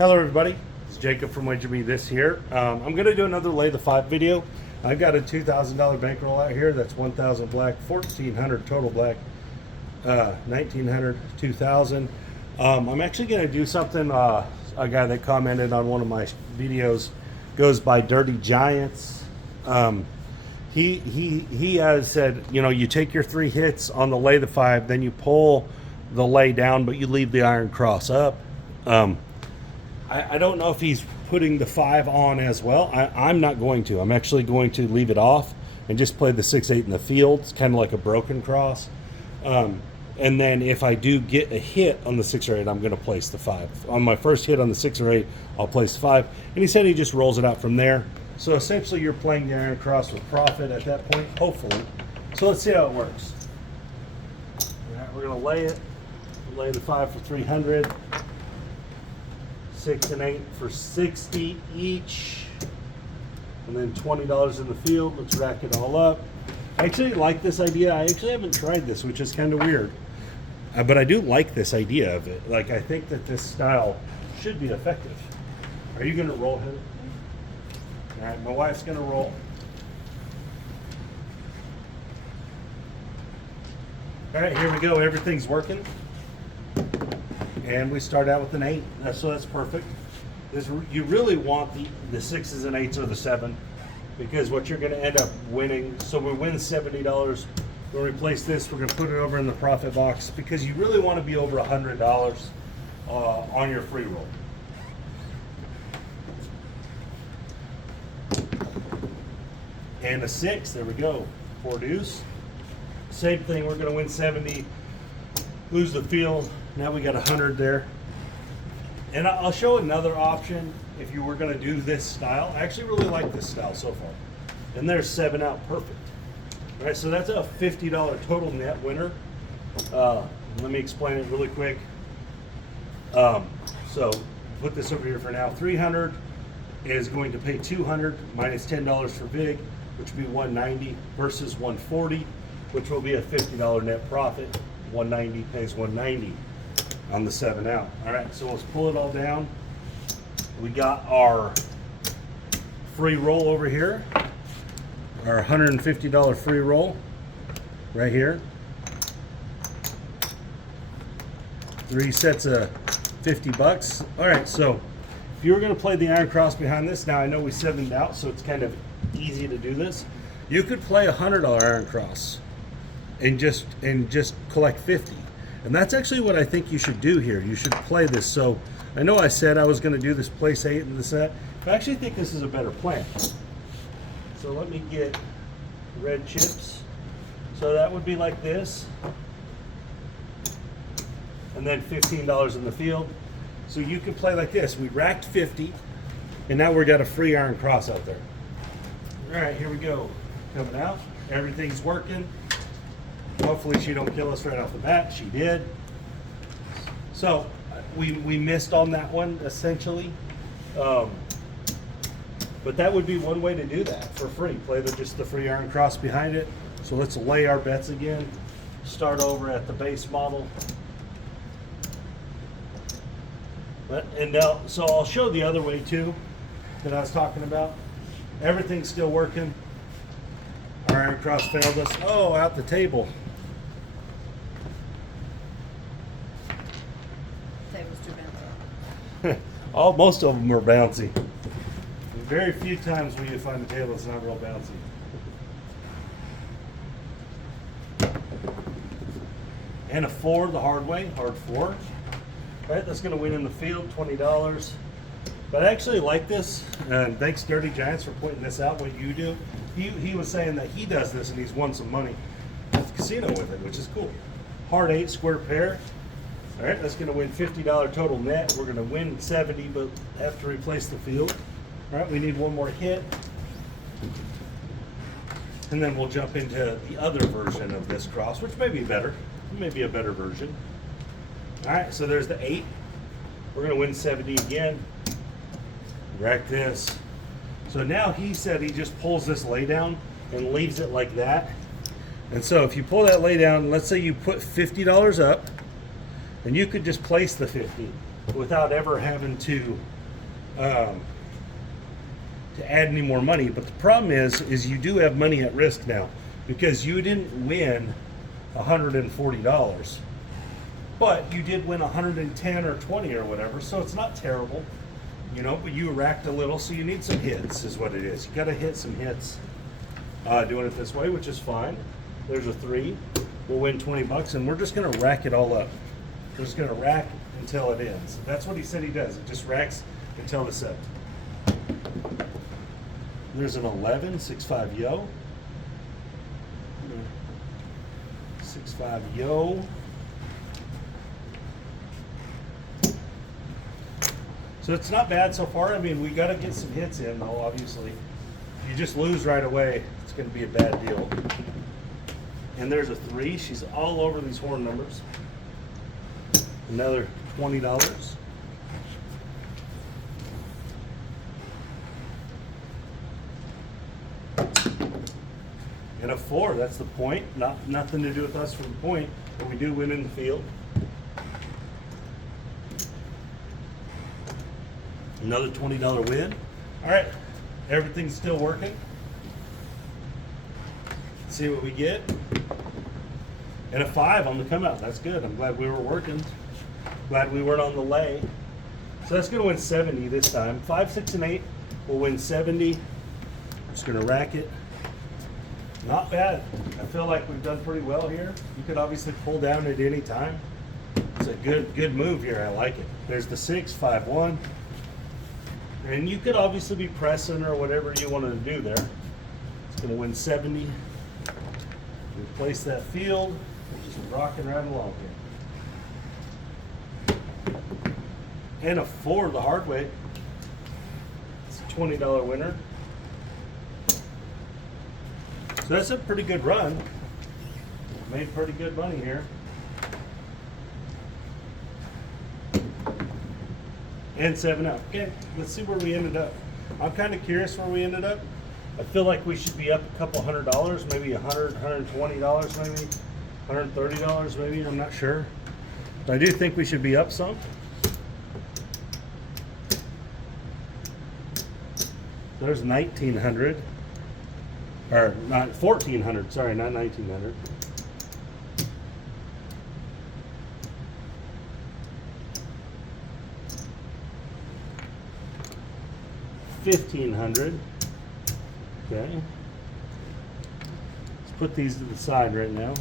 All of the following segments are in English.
Hello everybody, it's Jacob from Wager Me This here. I'm going to do another Lay the 5 video. I've got a $2,000 bankroll out here. That's 1,000 black, 1,400 total black, 1,900, 2,000. I'm actually going to do something, a guy that commented on one of my videos goes by Dirty Giants. He has said, you know, you take your 3 hits on the Lay the 5, then you pull the lay down, but you leave the iron cross up. I don't know if he's putting the 5 on as well. I'm not going to. I'm actually going to leave it off and just play the 6-8 in the field. It's kind of like a broken cross. And then if I do get a hit on the 6 or 8, I'm going to place the 5. On my first hit on the 6 or 8, I'll place the 5. And he said he just rolls it out from there. So essentially you're playing the iron cross with profit at that point, hopefully. So let's see how it works. All right, we're going to lay it. Lay the 5 for 300. 6 and 8 for 60 each, and then $20 in the field. Let's rack it all up. I actually like this idea. I actually haven't tried this, which is kind of weird, but I do like this idea of it. Like, I think that this style should be effective. Are you gonna roll him? All right, my wife's gonna roll. All right, here we go. Everything's working. And we start out with an 8, so that's perfect. You really want the 6s and 8s or the 7, because what you're going to end up winning. So we win $70. When we place this, we're going to put it over in the profit box, because you really want to be over $100 on your free roll. And a 6, there we go, 4 deuce. Same thing, we're going to win 70, lose the field. Now we got 100 there. And I'll show another option if you were going to do this style. I actually really like this style so far. And there's 7 out, perfect. All right, so that's a $50 total net winner. Let me explain it really quick. So put this over here for now. 300 is going to pay 200 minus $10 for VIG, which would be 190 versus 140, which will be a $50 net profit. 190 pays 190 on the 7 out. All right, so let's pull it all down. We got our free roll over here, our $150 free roll right here. 3 sets of 50 bucks. All right, so if you were going to play the iron cross behind this, now I know we 7'd out, so it's kind of easy to do this. You could play a $100 iron cross and just collect 50. And that's actually what I think you should do here. You should play this. So I know I said I was going to do this place 8 in the set, but I actually think this is a better plan. So let me get red chips. So that would be like this. And then $15 in the field. So you can play like this. We racked 50, and now we got a free iron cross out there. All right, here we go. Coming out. Everything's working. Hopefully she don't kill us right off the bat. She did. So we missed on that one essentially, but that would be one way to do that for free. Play just the free iron cross behind it. So let's lay our bets again. Start over at the base model. And now, so I'll show the other way too that I was talking about. Everything's still working. Our iron cross failed us. Oh, out the table. Most of them are bouncy. Very few times will you find a table that's not real bouncy. And a 4 the hard way, hard 4. Right, that's going to win in the field, $20. But I actually like this, and thanks Dirty Giants for pointing this out, what you do. He was saying that he does this and he's won some money at the casino with it, which is cool. Hard 8 square pair. All right, that's going to win $50 total net. We're going to win 70, but have to replace the field. All right, we need one more hit. And then we'll jump into the other version of this cross, which may be better. Maybe a better version. All right, so there's the 8. We're going to win 70 again. Rack this. So now he said he just pulls this lay down and leaves it like that. And so if you pull that lay down, let's say you put $50 up, and you could just place the 50. without ever having to add any more money. But the problem is you do have money at risk now because you didn't win $140, but you did win 110 or 20 or whatever. So it's not terrible, you know. But you racked a little, so you need some hits, is what it is. You got to hit some hits doing it this way, which is fine. There's a 3. We'll win 20 bucks, and we're just gonna rack it all up. We're just gonna rack until it ends. That's what he said he does. It just racks until it's up. There's an 11, 6-5 yo. 6-5 yo. So it's not bad so far. I mean, we got to get some hits in, though, obviously. If you just lose right away, it's going to be a bad deal. And there's a 3. She's all over these horn numbers. Another $20. And a 4, that's the point. Nothing to do with us for the point, but we do win in the field. Another $20 win. All right, everything's still working. Let's see what we get. And a 5 on the come out. That's good. I'm glad we were working. Glad we weren't on the lay. So that's going to win 70 this time. 5, 6, and 8 will win 70. I'm just going to rack it. Not bad. I feel like we've done pretty well here. You could obviously pull down at any time. It's a good move here. I like it. There's the 6, 5, 1. And you could obviously be pressing or whatever you wanted to do there. It's going to win 70. Replace that field. We're just rocking right along here. And a 4 the hard way. It's a $20 winner. So that's a pretty good run. Made pretty good money here. And 7 out. Okay, let's see where we ended up. I'm kind of curious where we ended up. I feel like we should be up a couple $100, maybe $100, $120 maybe, $130 maybe, I'm not sure. But I do think we should be up some. There's 1,900. Or not 1,400, sorry, not 1,900. $1,500. Okay. Let's put these to the side right now.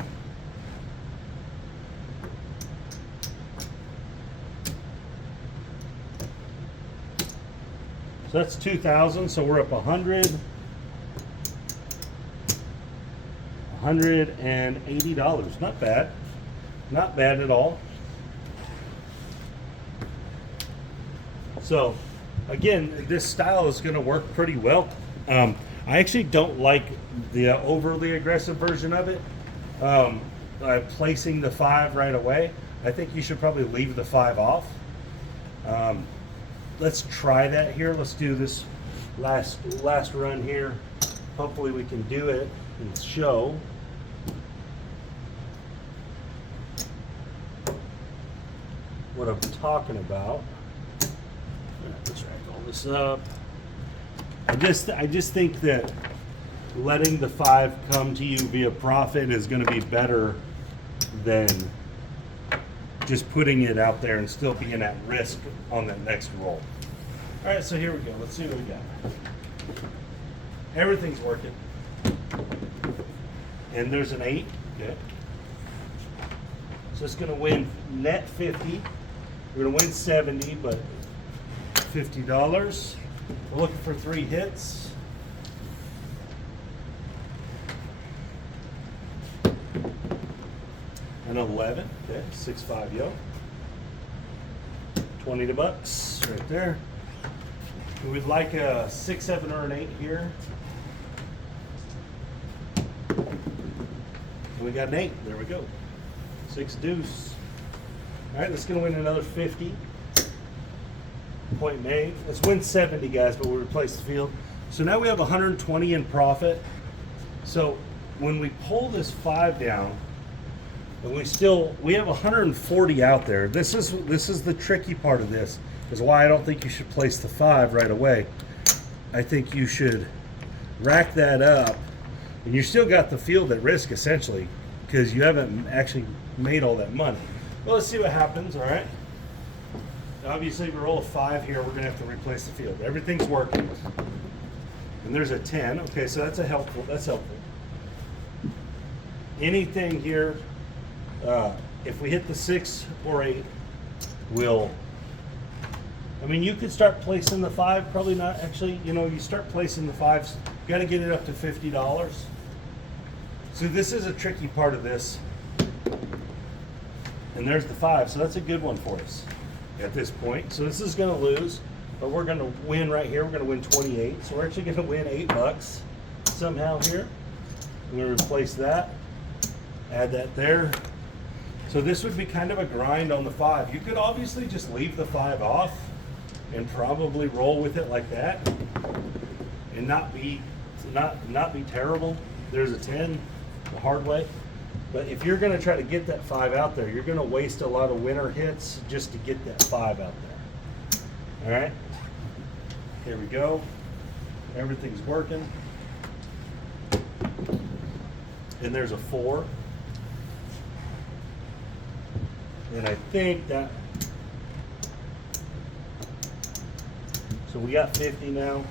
So that's 2,000. So we're up 100. $180. Not bad. Not bad at all. So again, this style is going to work pretty well. I actually don't like the overly aggressive version of it. Placing the 5 right away. I think you should probably leave the 5 off. Let's try that here. Let's do this last run here. Hopefully we can do it and show. What I'm talking about. Let's rack all this up. I just think that letting the 5 come to you via profit is going to be better than just putting it out there and still being at risk on that next roll. All right, so here we go. Let's see what we got. Everything's working. And there's an 8. Okay. So it's going to win net 50. We're going to win 70, but $50. We're looking for 3 hits. An 11. Okay, 6-5 yo. 20 bucks right there. We would like a 6, 7, or an 8 here. And we got an 8. There we go. 6 deuce. All right, that's going to win another 50. Point made. Let's win 70, guys, but we replace the field. So now we have 120 in profit. So when we pull this 5 down, And we have 140 out there. This is the tricky part of this, is why I don't think you should place the 5 right away. I think you should rack that up, and you still got the field at risk essentially, because you haven't actually made all that money. Well, let's see what happens. All right. Obviously, if we roll a 5 here, we're gonna have to replace the field. Everything's working, and there's a 10. Okay, so that's helpful. Anything here, if we hit the 6 or 8, I mean, you could start placing the 5, probably not actually, you start placing the 5s, you gotta get it up to $50. So this is a tricky part of this. And there's the 5, so that's a good one for us at this point. So this is gonna lose, but we're gonna win right here. We're gonna win 28. So we're actually gonna win $8 somehow here. We're gonna replace that, add that there. So this would be kind of a grind on the 5. You could obviously just leave the 5 off and probably roll with it like that and not be terrible. There's a 10 the hard way. But if you're going to try to get that 5 out there, you're going to waste a lot of winner hits just to get that 5 out there. All right, here we go. Everything's working. And there's a 4. And I think that, so we got 50 now.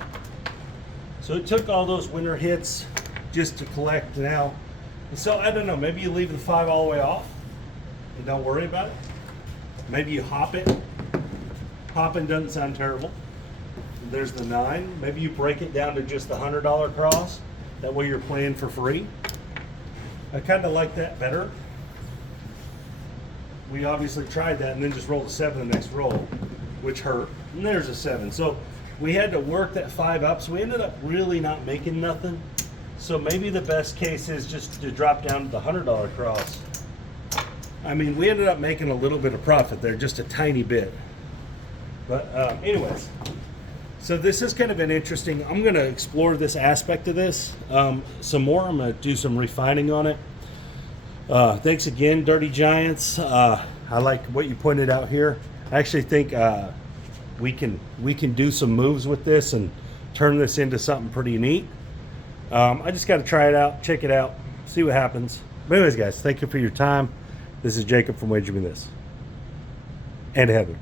So it took all those winner hits just to collect now. And so I don't know, maybe you leave the 5 all the way off and don't worry about it. Maybe you hop it. Hopping doesn't sound terrible. There's the 9. Maybe you break it down to just the $100 cross. That way you're playing for free. I kind of like that better. We obviously tried that and then just rolled a 7 the next roll, which hurt. And there's a 7. So we had to work that 5 up. So we ended up really not making nothing. So maybe the best case is just to drop down to the $100 cross. I mean, we ended up making a little bit of profit there, just a tiny bit. But anyways, so this is kind of an interesting, I'm going to explore this aspect of this some more. I'm going to do some refining on it. Thanks again, Dirty Giants. I like what you pointed out here. I actually think we can do some moves with this and turn this into something pretty neat. I just got to try it out, check it out, see what happens. But anyways, guys, thank you for your time. This is Jacob from Wager Me This. And Heather.